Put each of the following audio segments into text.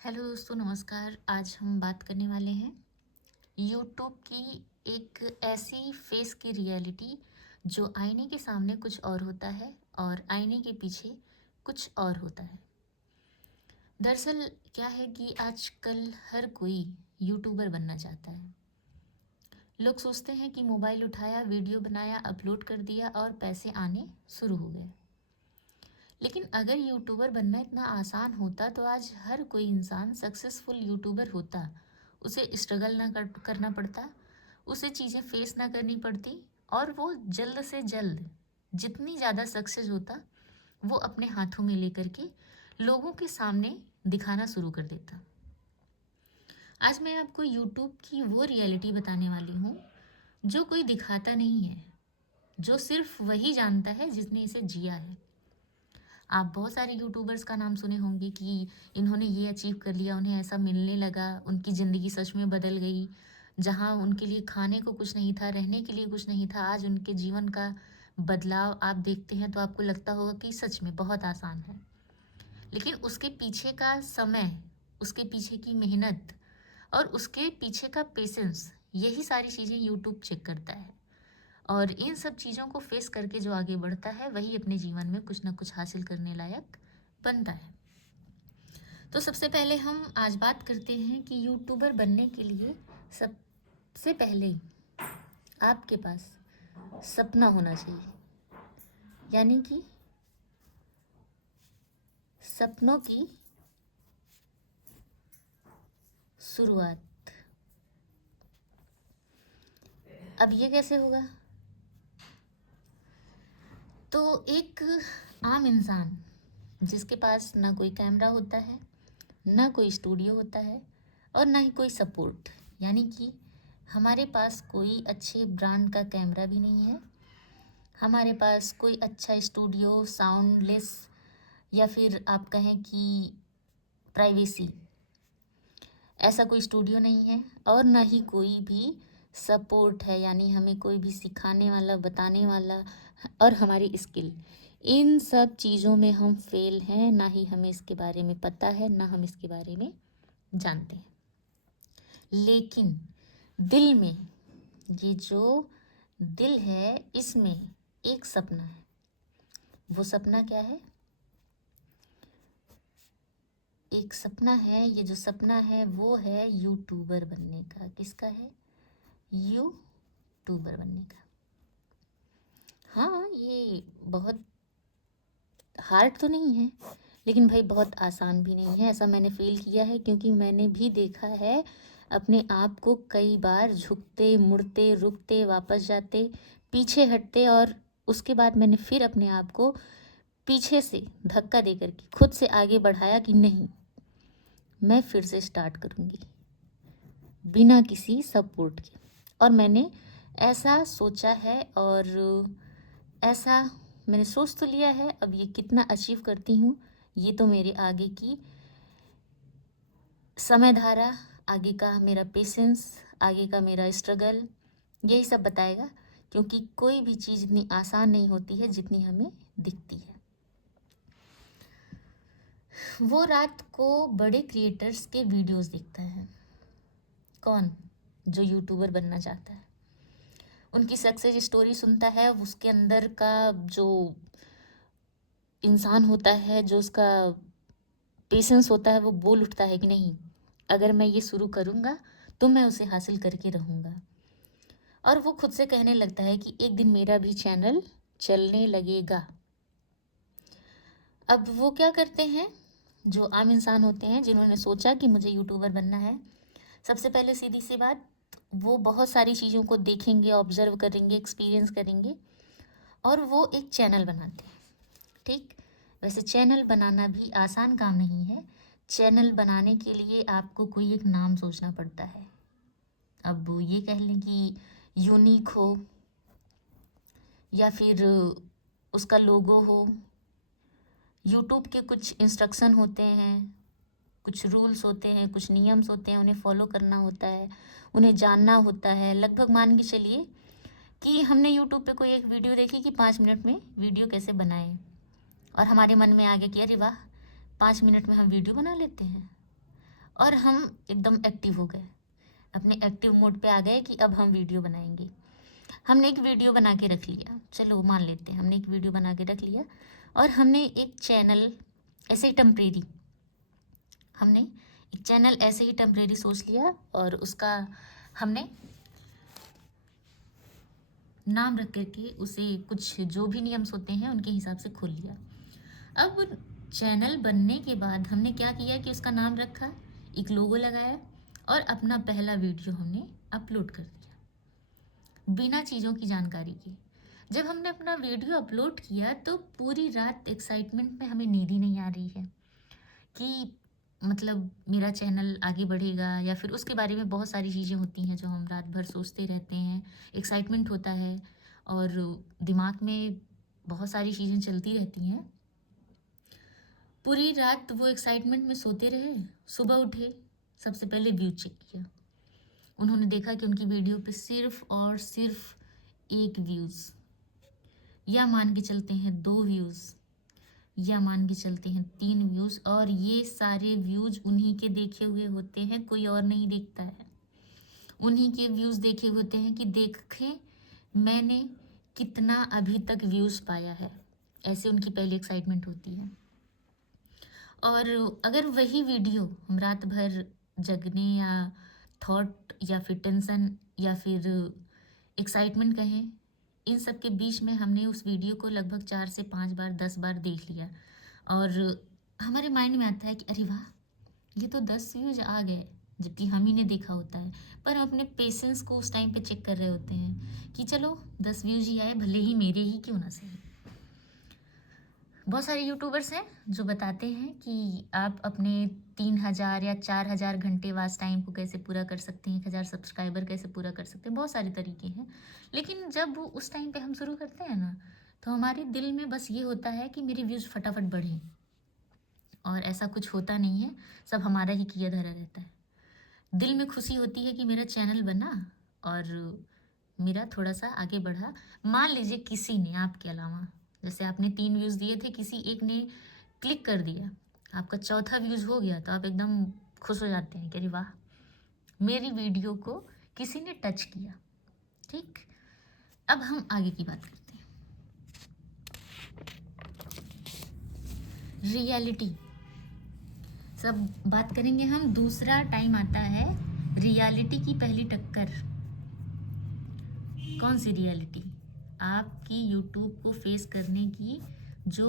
Hello दोस्तों, नमस्कार। आज हम बात करने वाले हैं यूट्यूब की एक ऐसी फेस की रियलिटी जो आईने के सामने कुछ और होता है और आईने के पीछे कुछ और होता है। दरअसल क्या है कि आजकल हर कोई यूट्यूबर बनना चाहता है। लोग सोचते हैं कि मोबाइल उठाया, वीडियो बनाया, अपलोड कर दिया और पैसे आने शुरू हो गए। लेकिन अगर यूट्यूबर बनना इतना आसान होता तो आज हर कोई इंसान सक्सेसफुल यूट्यूबर होता। उसे स्ट्रगल ना करना पड़ता, उसे चीज़ें फेस ना करनी पड़ती और वो जल्द से जल्द जितनी ज़्यादा सक्सेस होता वो अपने हाथों में लेकर के लोगों के सामने दिखाना शुरू कर देता। आज मैं आपको यूट्यूब की वो रियलिटी बताने वाली हूँ जो कोई दिखाता नहीं है, जो सिर्फ वही जानता है जिसने इसे जिया है। आप बहुत सारे यूट्यूबर्स का नाम सुने होंगे कि इन्होंने ये अचीव कर लिया, उन्हें ऐसा मिलने लगा, उनकी ज़िंदगी सच में बदल गई। जहाँ उनके लिए खाने को कुछ नहीं था, रहने के लिए कुछ नहीं था, आज उनके जीवन का बदलाव आप देखते हैं तो आपको लगता होगा कि सच में बहुत आसान है। लेकिन उसके पीछे का समय, उसके पीछे की मेहनत और उसके पीछे का पेशेंस, यही सारी चीज़ें यूट्यूब चेक करता है। और इन सब चीज़ों को फेस करके जो आगे बढ़ता है वही अपने जीवन में कुछ ना कुछ हासिल करने लायक बनता है। तो सबसे पहले हम आज बात करते हैं कि यूट्यूबर बनने के लिए सबसे पहले आपके पास सपना होना चाहिए, यानी कि सपनों की शुरुआत। अब ये कैसे होगा? तो एक आम इंसान जिसके पास ना कोई कैमरा होता है, ना कोई स्टूडियो होता है और ना ही कोई सपोर्ट, यानी कि हमारे पास कोई अच्छे ब्रांड का कैमरा भी नहीं है, हमारे पास कोई अच्छा स्टूडियो, साउंडलेस या फिर आप कहें कि प्राइवेसी, ऐसा कोई स्टूडियो नहीं है और ना ही कोई भी सपोर्ट है, यानी हमें कोई भी सिखाने वाला, बताने वाला और हमारी स्किल, इन सब चीज़ों में हम फेल हैं। ना ही हमें इसके बारे में पता है, ना हम इसके बारे में जानते हैं। लेकिन दिल में, ये जो दिल है इसमें एक सपना है। वो सपना क्या है? एक सपना है। ये जो सपना है वो है यूट्यूबर बनने का। किसका है? यूट्यूबर बनने का। हाँ, ये बहुत हार्ड तो नहीं है, लेकिन भाई बहुत आसान भी नहीं है। ऐसा मैंने फील किया है क्योंकि मैंने भी देखा है अपने आप को कई बार झुकते, मुड़ते, रुकते, वापस जाते, पीछे हटते, और उसके बाद मैंने फिर अपने आप को पीछे से धक्का दे करके खुद से आगे बढ़ाया कि नहीं, मैं फिर से स्टार्ट करूँगी बिना किसी सपोर्ट के। और मैंने ऐसा सोचा है और ऐसा मैंने सोच तो लिया है। अब ये कितना अचीव करती हूँ ये तो मेरे आगे की समय धारा, आगे का मेरा पेशेंस, आगे का मेरा स्ट्रगल, यही सब बताएगा। क्योंकि कोई भी चीज़ इतनी आसान नहीं होती है जितनी हमें दिखती है। वो रात को बड़े क्रिएटर्स के वीडियोस देखता है। कौन? जो यूट्यूबर बनना चाहता है। उनकी सक्सेस स्टोरी सुनता है, उसके अंदर का जो इंसान होता है, जो उसका पेशेंस होता है, वो बोल उठता है कि नहीं, अगर मैं ये शुरू करूँगा तो मैं उसे हासिल करके रहूँगा। और वो खुद से कहने लगता है कि एक दिन मेरा भी चैनल चलने लगेगा। अब वो क्या करते हैं, जो आम इंसान होते हैं जिन्होंने सोचा कि मुझे यूट्यूबर बनना है, सबसे पहले सीधी सी बात, वो बहुत सारी चीज़ों को देखेंगे, ऑब्जर्व करेंगे, एक्सपीरियंस करेंगे और वो एक चैनल बनाते हैं। ठीक, वैसे चैनल बनाना भी आसान काम नहीं है। चैनल बनाने के लिए आपको कोई एक नाम सोचना पड़ता है। अब ये कह लें कि यूनिक हो या फिर उसका लोगो हो। यूट्यूब के कुछ इंस्ट्रक्शन होते हैं, कुछ रूल्स होते हैं, कुछ नियम्स होते हैं, उन्हें फॉलो करना होता है, उन्हें जानना होता है। लगभग मान के चलिए कि हमने यूट्यूब पे कोई एक वीडियो देखी कि 5 मिनट में वीडियो कैसे बनाएं, और हमारे मन में आ गया कि अरे वाह, 5 मिनट में हम वीडियो बना लेते हैं। और हम एकदम एक्टिव हो गए, अपने एक्टिव मोड पे आ गए कि अब हम वीडियो बनाएंगे। हमने एक वीडियो बना के रख लिया, चलो मान लेते हैं हमने एक वीडियो बना के रख लिया, और हमने एक चैनल ऐसे ही टेम्परेरी, हमने एक चैनल ऐसे ही टेम्परेरी सोच लिया और उसका हमने नाम रख करके उसे कुछ जो भी नियम्स होते हैं उनके हिसाब से खोल लिया। अब चैनल बनने के बाद हमने क्या किया कि उसका नाम रखा, एक लोगो लगाया और अपना पहला वीडियो हमने अपलोड कर दिया बिना चीज़ों की जानकारी के। जब हमने अपना वीडियो अपलोड किया तो पूरी रात एक्साइटमेंट में हमें नींद ही नहीं आ रही है कि मतलब मेरा चैनल आगे बढ़ेगा, या फिर उसके बारे में बहुत सारी चीज़ें होती हैं जो हम रात भर सोचते रहते हैं, एक्साइटमेंट होता है और दिमाग में बहुत सारी चीज़ें चलती रहती हैं। पूरी रात वो एक्साइटमेंट में सोते रहे, सुबह उठे, सबसे पहले व्यू चेक किया। उन्होंने देखा कि उनकी वीडियो पे सिर्फ और सिर्फ 1 व्यूज़, या मान के चलते हैं 2 व्यूज़, या मान के चलते हैं 3 व्यूज़, और ये सारे व्यूज़ उन्हीं के देखे हुए होते हैं, कोई और नहीं देखता है। उन्हीं के व्यूज़ देखे होते हैं कि देखें मैंने कितना अभी तक व्यूज़ पाया है, ऐसे उनकी पहली एक्साइटमेंट होती है। और अगर वही वीडियो हम रात भर जगने या थॉट या फिर टेंशन या फिर एक्साइटमेंट कहें, इन सब के बीच में हमने उस वीडियो को लगभग 4 से 5 बार 10 बार देख लिया और हमारे माइंड में आता है कि अरे वाह, ये तो 10 व्यूज आ गए, जबकि हम ही ने देखा होता है। पर हम अपने पेशेंस को उस टाइम पे चेक कर रहे होते हैं कि चलो 10 व्यूज ही आए, भले ही मेरे ही क्यों ना सही। बहुत सारे यूट्यूबर्स हैं जो बताते हैं कि आप अपने 3000 या 4000 घंटे वॉच टाइम को कैसे पूरा कर सकते हैं, 1000 सब्सक्राइबर कैसे पूरा कर सकते हैं, बहुत सारे तरीके हैं। लेकिन जब वो उस टाइम पे हम शुरू करते हैं ना, तो हमारे दिल में बस ये होता है कि मेरे व्यूज़ फटाफट बढ़ें, और ऐसा कुछ होता नहीं है, सब हमारा ही किया धरा रहता है। दिल में खुशी होती है कि मेरा चैनल बना और मेरा थोड़ा सा आगे बढ़ा। मान लीजिए किसी ने आपके अलावा, जैसे आपने 3 व्यूज़ दिए थे, किसी एक ने क्लिक कर दिया, आपका चौथा व्यूज़ हो गया, तो आप एकदम खुश हो जाते हैं कि अरे वाह, मेरी वीडियो को किसी ने टच किया। ठीक, अब हम आगे की बात करते हैं। रियलिटी सब बात करेंगे हम। दूसरा टाइम आता है रियलिटी की पहली टक्कर। कौन सी रियलिटी? आपकी यूट्यूब को फेस करने की जो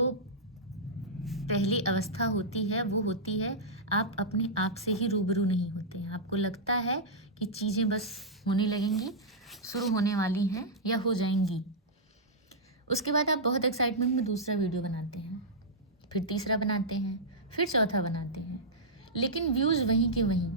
पहली अवस्था होती है वो होती है आप अपने आप से ही रूबरू नहीं होते हैं। आपको लगता है कि चीज़ें बस होने लगेंगी, शुरू होने वाली हैं या हो जाएंगी। उसके बाद आप बहुत एक्साइटमेंट में दूसरा वीडियो बनाते हैं, फिर तीसरा बनाते हैं, फिर चौथा बनाते हैं, लेकिन व्यूज़ वहीं के वहीं,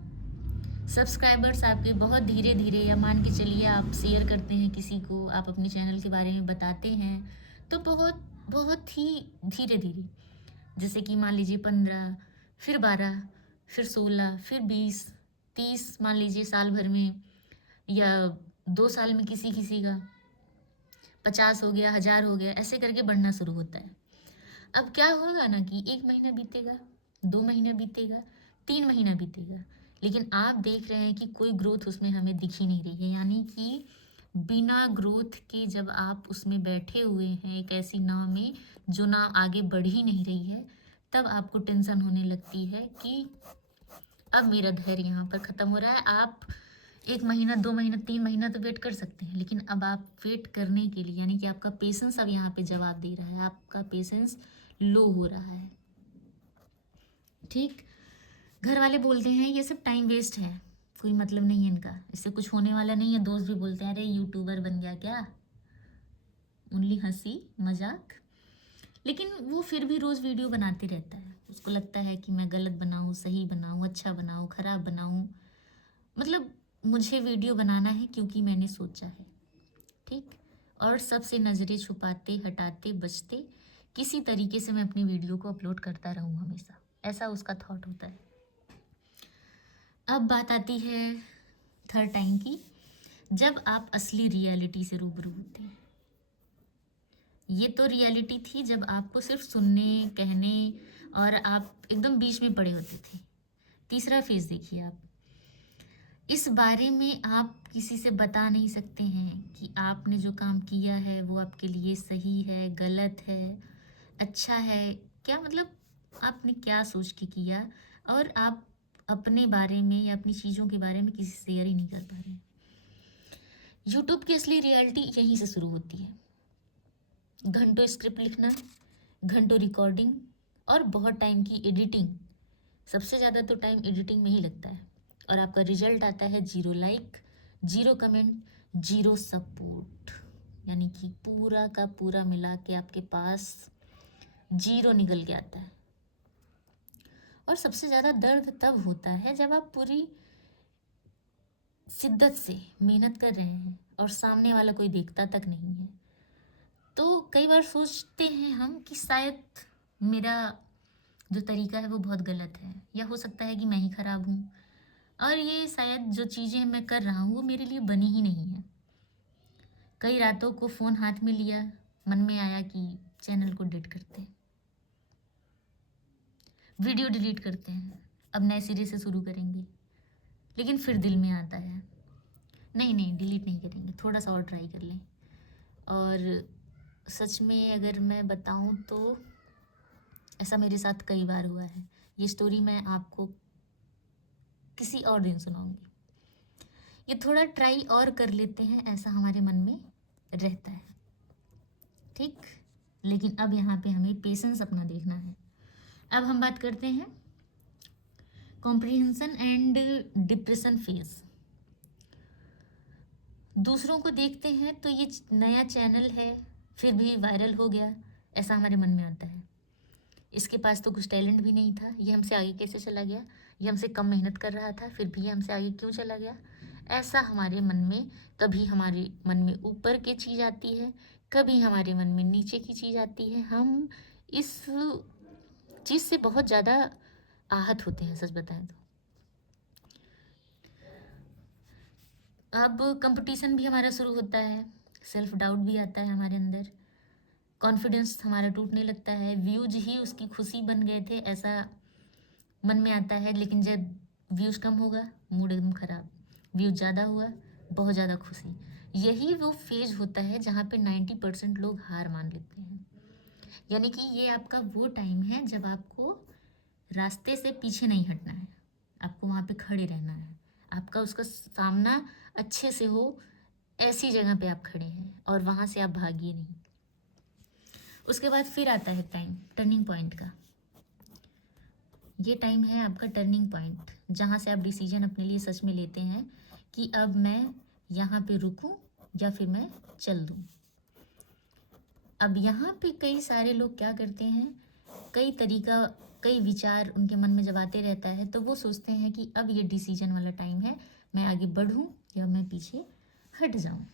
सब्सक्राइबर्स आपके बहुत धीरे धीरे, या मान के चलिए आप शेयर करते हैं किसी को, आप अपने चैनल के बारे में बताते हैं, तो बहुत बहुत ही धीरे धीरे, जैसे कि मान लीजिए 15, फिर 12, फिर 16, फिर 20, 30, मान लीजिए साल भर में, या 2 साल में किसी किसी का 50 हो गया, 1000 हो गया, ऐसे करके बढ़ना शुरू होता है। अब क्या होगा ना कि 1 महीना बीतेगा, 2 महीना बीतेगा, 3 महीना बीतेगा, लेकिन आप देख रहे हैं कि कोई ग्रोथ उसमें हमें दिख ही नहीं रही है। यानी कि बिना ग्रोथ के जब आप उसमें बैठे हुए हैं एक ऐसी नाव में जो नाव आगे बढ़ ही नहीं रही है, तब आपको टेंशन होने लगती है कि अब मेरा धैर्य यहाँ पर ख़त्म हो रहा है। आप 1 महीना, 2 महीना, 3 महीना तो वेट कर सकते हैं, लेकिन अब आप वेट करने के लिए, यानी कि आपका पेशेंस अब यहाँ पे जवाब दे रहा है, आपका पेशेंस लो हो रहा है। ठीक, घर वाले बोलते हैं ये सब टाइम वेस्ट है, कोई मतलब नहीं है इनका, इससे कुछ होने वाला नहीं है। दोस्त भी बोलते हैं अरे यूट्यूबर बन गया क्या, ओनली हंसी मजाक। लेकिन वो फिर भी रोज़ वीडियो बनाते रहता है, उसको लगता है कि मैं गलत बनाऊँ, सही बनाऊँ, अच्छा बनाऊँ, ख़राब बनाऊँ, मतलब मुझे वीडियो बनाना है क्योंकि मैंने सोचा है। ठीक, और सबसे नज़रें छुपाते, हटाते, बचते, किसी तरीके से मैं अपनी वीडियो को अपलोड करता रहूँ हमेशा, ऐसा उसका थॉट होता है। अब बात आती है थर्ड टाइम की, जब आप असली रियलिटी से रूबरू होते हैं। ये तो रियलिटी थी जब आपको सिर्फ सुनने, कहने और आप एकदम बीच में पड़े होते थे। तीसरा फेज देखिए आप, इस बारे में आप किसी से बता नहीं सकते हैं कि आपने जो काम किया है वो आपके लिए सही है, गलत है, अच्छा है, क्या मतलब आपने क्या सोच के किया, और आप अपने बारे में या अपनी चीज़ों के बारे में किसी से शेयर ही नहीं कर पा रहे हैं। यूट्यूब की असली रियलिटी यहीं से शुरू होती है। घंटों स्क्रिप्ट लिखना, घंटों रिकॉर्डिंग और बहुत टाइम की एडिटिंग, सबसे ज़्यादा तो टाइम एडिटिंग में ही लगता है, और आपका रिजल्ट आता है 0 लाइक, 0 कमेंट, 0 सपोर्ट, यानी कि पूरा का पूरा मिला के आपके पास 0 निकल के आता है। और सबसे ज़्यादा दर्द तब होता है जब आप पूरी शिद्दत से मेहनत कर रहे हैं और सामने वाला कोई देखता तक नहीं है। तो कई बार सोचते हैं हम कि शायद मेरा जो तरीका है वो बहुत गलत है, या हो सकता है कि मैं ही ख़राब हूँ, और ये शायद जो चीज़ें मैं कर रहा हूँ वो मेरे लिए बनी ही नहीं है। कई रातों को फ़ोन हाथ में लिया, मन में आया कि चैनल को डिलीट करते हैं, वीडियो डिलीट करते हैं, अब नए सिरे से शुरू करेंगे। लेकिन फिर दिल में आता है नहीं नहीं, डिलीट नहीं करेंगे, थोड़ा सा और ट्राई कर लें। और सच में अगर मैं बताऊं तो ऐसा मेरे साथ कई बार हुआ है। ये स्टोरी मैं आपको किसी और दिन सुनाऊंगी। ये थोड़ा ट्राई और कर लेते हैं, ऐसा हमारे मन में रहता है, ठीक। लेकिन अब यहाँ पे हमें पेशेंस अपना देखना है। अब हम बात करते हैं कॉम्प्रिहेंशन एंड डिप्रेशन फेज। दूसरों को देखते हैं तो ये नया चैनल है फिर भी वायरल हो गया, ऐसा हमारे मन में आता है। इसके पास तो कुछ टैलेंट भी नहीं था, ये हमसे आगे कैसे चला गया, ये हमसे कम मेहनत कर रहा था फिर भी ये हमसे आगे क्यों चला गया, ऐसा हमारे मन में, कभी हमारे मन में ऊपर की चीज़ आती है, कभी हमारे मन में नीचे की चीज़ आती है। हम इस चीज़ से बहुत ज़्यादा आहत होते हैं, सच बताएं तो। अब कंपटीशन भी हमारा शुरू होता है, सेल्फ डाउट भी आता है हमारे अंदर, कॉन्फिडेंस हमारा टूटने लगता है, व्यूज ही उसकी खुशी बन गए थे ऐसा मन में आता है। लेकिन जब व्यूज़ कम होगा मूड एकदम ख़राब, व्यूज़ ज़्यादा हुआ बहुत ज़्यादा खुशी। यही वो फेज होता है जहाँ पे 90% लोग हार मान लेते हैं। यानी कि ये आपका वो टाइम है जब आपको रास्ते से पीछे नहीं हटना है, आपको वहाँ पे खड़े रहना है, आपका उसका सामना अच्छे से हो, ऐसी जगह पे आप खड़े हैं और वहाँ से आप भागिए नहीं। उसके बाद फिर आता है टाइम टर्निंग पॉइंट का। ये टाइम है आपका टर्निंग पॉइंट, जहाँ से आप डिसीजन अपने लिए सच में लेते हैं कि अब मैं यहाँ पे रुकूं या फिर मैं चल दूं। अब यहाँ पे कई सारे लोग क्या करते हैं, कई विचार उनके मन में जब आते रहता है तो वो सोचते हैं कि अब ये डिसीजन वाला टाइम है, मैं आगे बढ़ूं या मैं पीछे हट जाऊं।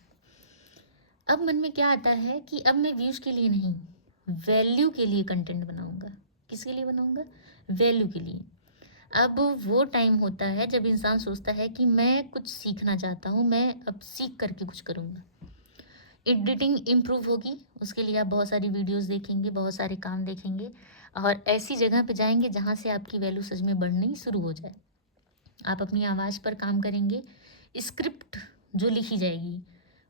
अब मन में क्या आता है कि अब मैं व्यूज़ के लिए नहीं, वैल्यू के लिए कंटेंट बनाऊंगा। किसके लिए बनाऊंगा? वैल्यू के लिए। अब वो टाइम होता है जब इंसान सोचता है कि मैं कुछ सीखना चाहता हूँ, मैं अब सीख करके कुछ करूँगा। एडिटिंग इम्प्रूव होगी, उसके लिए आप बहुत सारी वीडियोस देखेंगे, बहुत सारे काम देखेंगे और ऐसी जगह पे जाएंगे जहाँ से आपकी वैल्यू सच में बढ़नी शुरू हो जाए। आप अपनी आवाज़ पर काम करेंगे, स्क्रिप्ट जो लिखी जाएगी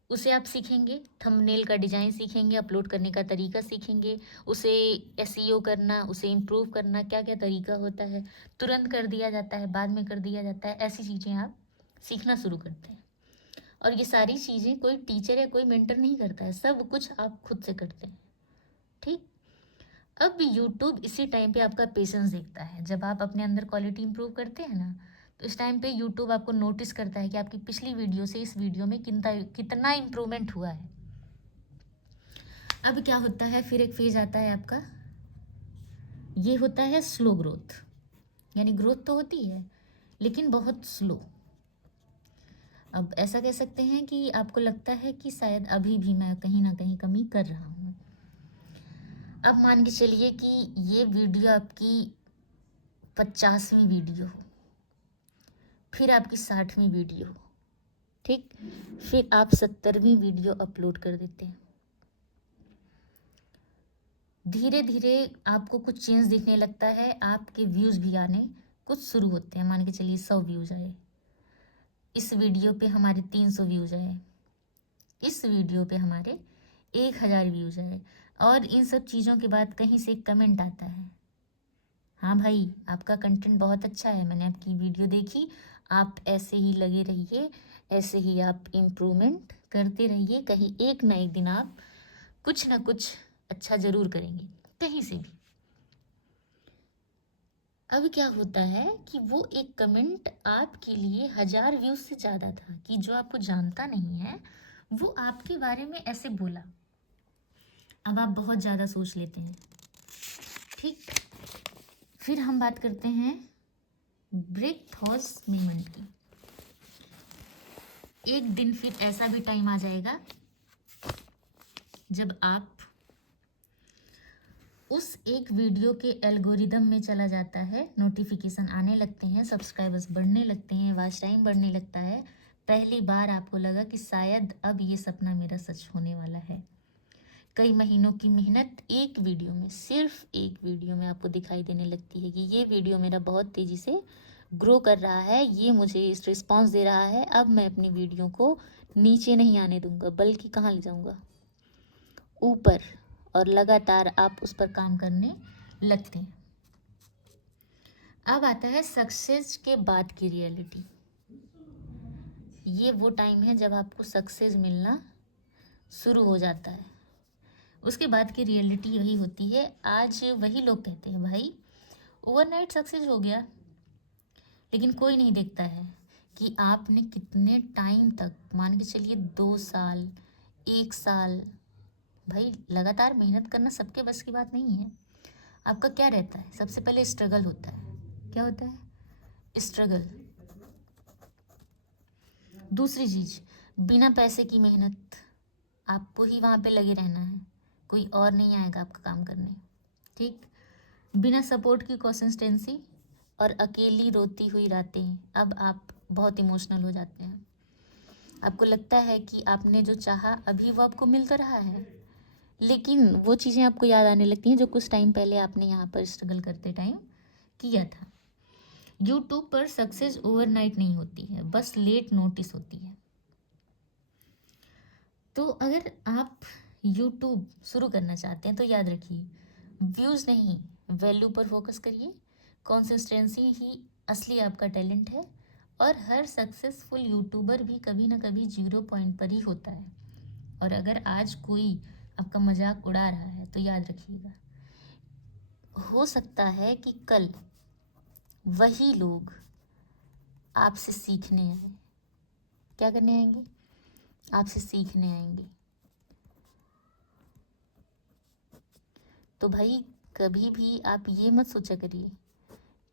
उसे आप सीखेंगे, थंबनेल का डिज़ाइन सीखेंगे, अपलोड करने का तरीका सीखेंगे, उसे एसईओ करना, उसे इम्प्रूव करना, क्या क्या तरीका होता है, तुरंत कर दिया जाता है, बाद में कर दिया जाता है, ऐसी चीज़ें आप सीखना शुरू करते हैं। और ये सारी चीज़ें कोई टीचर या कोई मेंटर नहीं करता है, सब कुछ आप खुद से करते हैं, ठीक। अब यूट्यूब इसी टाइम पे आपका पेशेंस देखता है। जब आप अपने अंदर क्वालिटी इंप्रूव करते हैं ना, तो इस टाइम पे यूट्यूब आपको नोटिस करता है कि आपकी पिछली वीडियो से इस वीडियो में कितना इम्प्रूवमेंट हुआ है। अब क्या होता है, फिर एक फेज आता है आपका, ये होता है स्लो ग्रोथ। यानी ग्रोथ तो होती है लेकिन बहुत स्लो। अब ऐसा कह सकते हैं कि आपको लगता है कि शायद अभी भी मैं कहीं ना कहीं कमी कर रहा हूँ। अब मान के चलिए कि ये वीडियो आपकी 50वीं वीडियो हो, फिर आपकी 60वीं वीडियो हो, ठीक, फिर आप 70वीं वीडियो अपलोड कर देते हैं। धीरे धीरे आपको कुछ चेंज दिखने लगता है, आपके व्यूज़ भी आने कुछ शुरू होते हैं, मान के चलिए 100 व्यूज आए, इस वीडियो पे हमारे 300 व्यूज आए, इस वीडियो पे हमारे 1000 व्यूज आए, और इन सब चीज़ों के बाद कहीं से एक कमेंट आता है, हाँ भाई आपका कंटेंट बहुत अच्छा है, मैंने आपकी वीडियो देखी, आप ऐसे ही लगे रहिए, ऐसे ही आप इम्प्रूवमेंट करते रहिए, कहीं एक ना एक दिन आप कुछ ना कुछ अच्छा ज़रूर करेंगे, कहीं से भी। अब क्या होता है कि वो एक कमेंट आपके लिए 1000 व्यूज से ज़्यादा था, कि जो आपको जानता नहीं है वो आपके बारे में ऐसे बोला। अब आप बहुत ज़्यादा सोच लेते हैं, ठीक। फिर हम बात करते हैं ब्रेक थॉट्स मूवमेंट की। एक दिन फिर ऐसा भी टाइम आ जाएगा जब आप उस एक वीडियो के एल्गोरिदम में चला जाता है, नोटिफिकेशन आने लगते हैं, सब्सक्राइबर्स बढ़ने लगते हैं, वॉच टाइम बढ़ने लगता है। पहली बार आपको लगा कि शायद अब ये सपना मेरा सच होने वाला है। कई महीनों की मेहनत एक वीडियो में, सिर्फ एक वीडियो में आपको दिखाई देने लगती है कि ये वीडियो मेरा बहुत तेज़ी से ग्रो कर रहा है, ये मुझे इस रिस्पॉन्स दे रहा है, अब मैं अपनी वीडियो को नीचे नहीं आने दूंगा बल्कि कहाँ ले जाऊंगा, ऊपर। और लगातार आप उस पर काम करने लगते हैं। अब आता है सक्सेस के बाद की रियलिटी। ये वो टाइम है जब आपको सक्सेस मिलना शुरू हो जाता है। उसके बाद की रियलिटी वही होती है। आज वही लोग कहते हैं भाई ओवरनाइट सक्सेस हो गया, लेकिन कोई नहीं देखता है कि आपने कितने टाइम तक, मान के चलिए 2 साल, 1 साल, भाई लगातार मेहनत करना सबके बस की बात नहीं है। आपका क्या रहता है, सबसे पहले स्ट्रगल होता है। क्या होता है? स्ट्रगल। दूसरी चीज़, बिना पैसे की मेहनत, आपको ही वहाँ पे लगे रहना है, कोई और नहीं आएगा आपका काम करने, ठीक। बिना सपोर्ट की कंसिस्टेंसी और अकेली रोती हुई रातें। अब आप बहुत इमोशनल हो जाते हैं, आपको लगता है कि आपने जो चाहा अभी वो आपको मिल तो रहा है, लेकिन वो चीज़ें आपको याद आने लगती हैं जो कुछ टाइम पहले आपने यहाँ पर स्ट्रगल करते टाइम किया था। यूट्यूब पर सक्सेस ओवरनाइट नहीं होती है, बस लेट नोटिस होती है। तो अगर आप यूट्यूब शुरू करना चाहते हैं तो याद रखिए, व्यूज़ नहीं, वैल्यू पर फोकस करिए। कंसिस्टेंसी ही असली आपका टैलेंट है, और हर सक्सेसफुल यूट्यूबर भी कभी ना कभी 0 पॉइंट पर ही होता है। और अगर आज कोई आपका मजाक उड़ा रहा है तो याद रखिएगा, हो सकता है कि कल वही लोग आपसे सीखने आए। क्या करने आएंगे? आपसे सीखने आएंगे। तो भाई कभी भी आप ये मत सोचा करिए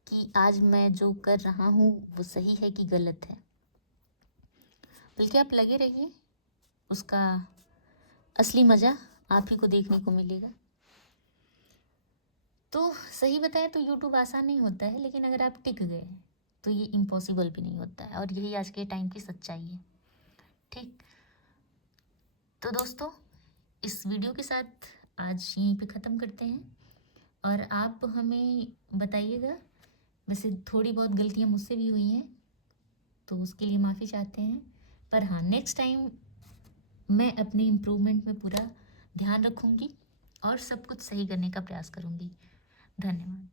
कि आज मैं जो कर रहा हूँ वो सही है कि गलत है, बल्कि आप लगे रहिए, उसका असली मज़ा आप ही को देखने को मिलेगा। तो सही बताएं तो यूट्यूब आसान नहीं होता है, लेकिन अगर आप टिक गए तो ये इम्पॉसिबल भी नहीं होता है, और यही आज के टाइम की सच्चाई है, ठीक। तो दोस्तों, इस वीडियो के साथ आज यहीं पे ख़त्म करते हैं, और आप हमें बताइएगा। वैसे थोड़ी बहुत गलतियाँ मुझसे भी हुई हैं तो उसके लिए माफ़ी चाहते हैं, पर हाँ नेक्स्ट टाइम मैं अपने इम्प्रूवमेंट में पूरा ध्यान रखूँगी और सब कुछ सही करने का प्रयास करूँगी। धन्यवाद।